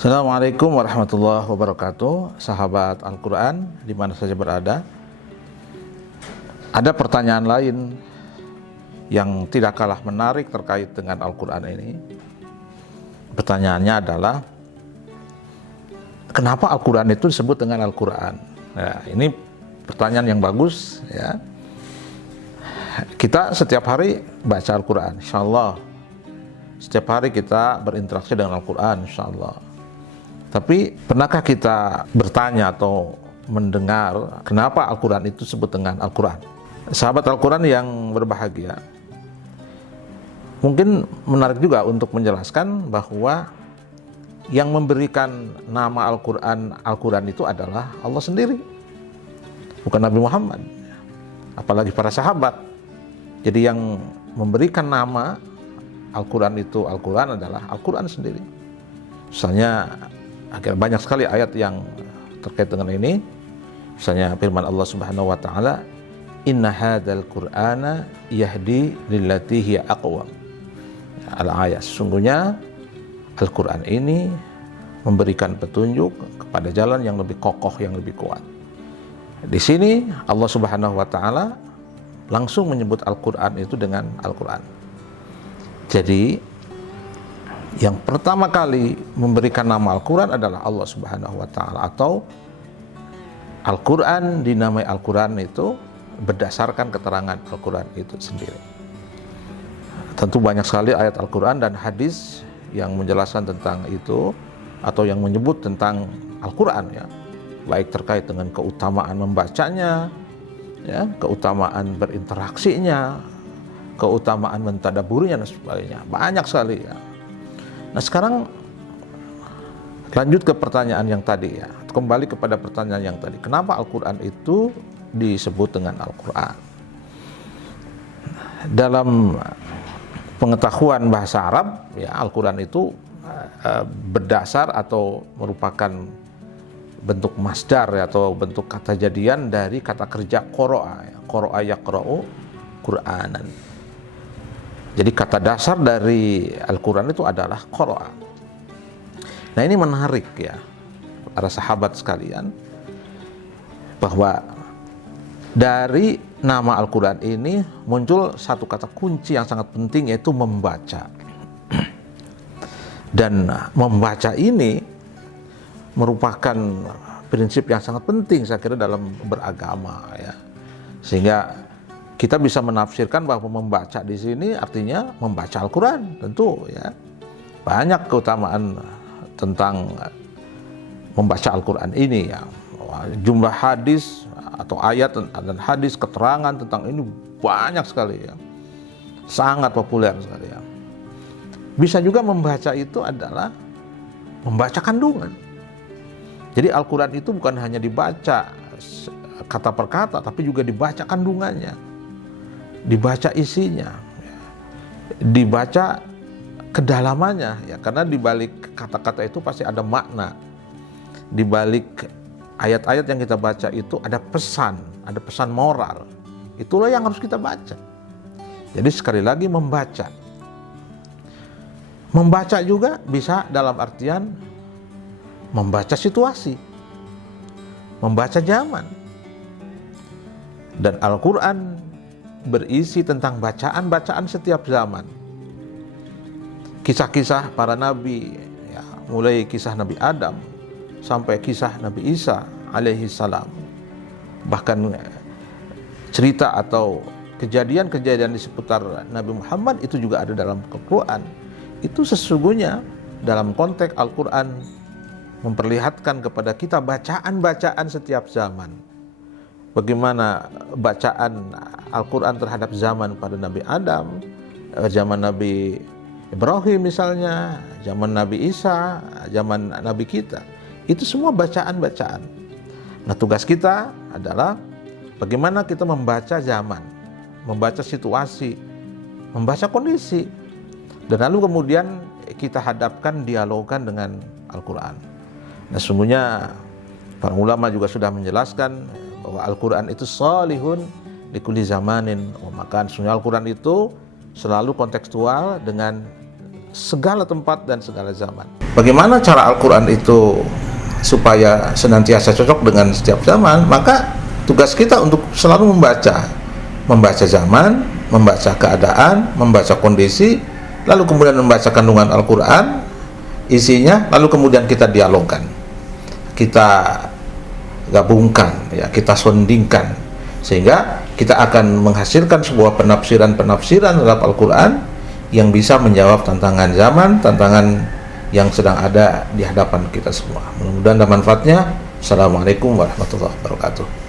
Assalamualaikum warahmatullahi wabarakatuh. Sahabat Al-Quran di mana saja berada, ada pertanyaan lain yang tidak kalah menarik terkait dengan Al-Quran ini. Pertanyaannya adalah, kenapa Al-Quran itu disebut dengan Al-Quran? Nah, ini pertanyaan yang bagus ya. Kita setiap hari baca Al-Quran, insya-Allah. Setiap hari kita berinteraksi dengan Al-Quran, insya-Allah. Tapi pernahkah kita bertanya atau mendengar kenapa Al-Quran itu disebut dengan Al-Quran? Sahabat Al-Quran yang berbahagia, mungkin menarik juga untuk menjelaskan bahwa yang memberikan nama Al-Quran itu adalah Allah sendiri, bukan Nabi Muhammad, apalagi para sahabat. Jadi yang memberikan nama Al-Quran itu Al-Quran adalah Al-Quran sendiri. Misalnya banyak sekali ayat yang terkait dengan ini. Misalnya firman Allah Subhanahu wa taala, "Inna hadzal Qur'ana yahdi lillati hiya aqwam." Al-ayat, sesungguhnya Al-Quran ini memberikan petunjuk kepada jalan yang lebih kokoh, yang lebih kuat. Di sini Allah Subhanahu wa taala langsung menyebut Al-Quran itu dengan Al-Quran. Jadi yang pertama kali memberikan nama Al-Quran adalah Allah Subhanahu wa taala, atau Al-Quran dinamai Al-Quran itu berdasarkan keterangan Al-Quran itu sendiri. Tentu banyak sekali ayat Al-Quran dan hadis yang menjelaskan tentang itu, atau yang menyebut tentang Al-Quran ya, baik terkait dengan keutamaan membacanya ya, keutamaan berinteraksinya, keutamaan mentadabburinya dan sebagainya. Banyak sekali ya. Nah, sekarang lanjut ke pertanyaan yang tadi ya. Kembali kepada pertanyaan yang tadi. Kenapa Al-Quran itu disebut dengan Al-Quran? Dalam pengetahuan bahasa Arab ya, Al-Quran itu berdasar atau merupakan bentuk masdar ya, atau bentuk kata jadian dari kata kerja qara'a ya. Qara'a yaqra'u Qur'anan. Jadi kata dasar dari Al-Quran itu adalah qara'a. Nah, ini menarik ya para sahabat sekalian, bahwa dari nama Al-Quran ini muncul satu kata kunci yang sangat penting, yaitu membaca. Dan membaca ini merupakan prinsip yang sangat penting saya kira dalam beragama ya. Sehingga kita bisa menafsirkan bahwa membaca di sini artinya membaca Al-Quran, tentu ya. Banyak keutamaan tentang membaca Al-Quran ini ya. Jumlah hadis atau ayat dan hadis keterangan tentang ini banyak sekali ya. Sangat populer sekali ya. Bisa juga membaca itu adalah membaca kandungan. Jadi Al-Quran itu bukan hanya dibaca kata per kata, tapi juga dibaca kandungannya, dibaca isinya, dibaca kedalamannya ya, karena di balik kata-kata itu pasti ada makna. Di balik ayat-ayat yang kita baca itu ada pesan moral. Itulah yang harus kita baca. Jadi sekali lagi membaca. Membaca juga bisa dalam artian membaca situasi, membaca zaman. Dan Al-Quran berisi tentang bacaan-bacaan setiap zaman. Kisah-kisah para nabi ya, mulai kisah Nabi Adam sampai kisah Nabi Isa alaihi salam. Bahkan cerita atau kejadian-kejadian di seputar Nabi Muhammad itu juga ada dalam Al-Quran. Itu sesungguhnya dalam konteks Al-Quran memperlihatkan kepada kita bacaan-bacaan setiap zaman. Bagaimana bacaan Al-Quran terhadap zaman pada Nabi Adam, zaman Nabi Ibrahim misalnya, zaman Nabi Isa, zaman Nabi kita. Itu semua bacaan-bacaan. Nah, tugas kita adalah bagaimana kita membaca zaman, membaca situasi, membaca kondisi. Dan lalu kemudian kita hadapkan, dialogkan dengan Al-Quran. Nah, sesungguhnya para ulama juga sudah menjelaskan bahwa Al-Quran itu salihun likulli zamanin. Maka sesungguhnya Al-Quran itu selalu kontekstual dengan segala tempat dan segala zaman. Bagaimana cara Al-Quran itu supaya senantiasa cocok dengan setiap zaman? Maka tugas kita untuk selalu membaca zaman, membaca keadaan, membaca kondisi, lalu kemudian membaca kandungan Al-Quran, isinya, lalu kemudian kita dialogkan, kita gabungkan, ya, kita sondingkan, sehingga kita akan menghasilkan sebuah penafsiran terhadap Al-Quran yang bisa menjawab tantangan zaman, tantangan yang sedang ada di hadapan kita semua. Mudah-mudahan ada manfaatnya. Assalamualaikum warahmatullahi wabarakatuh.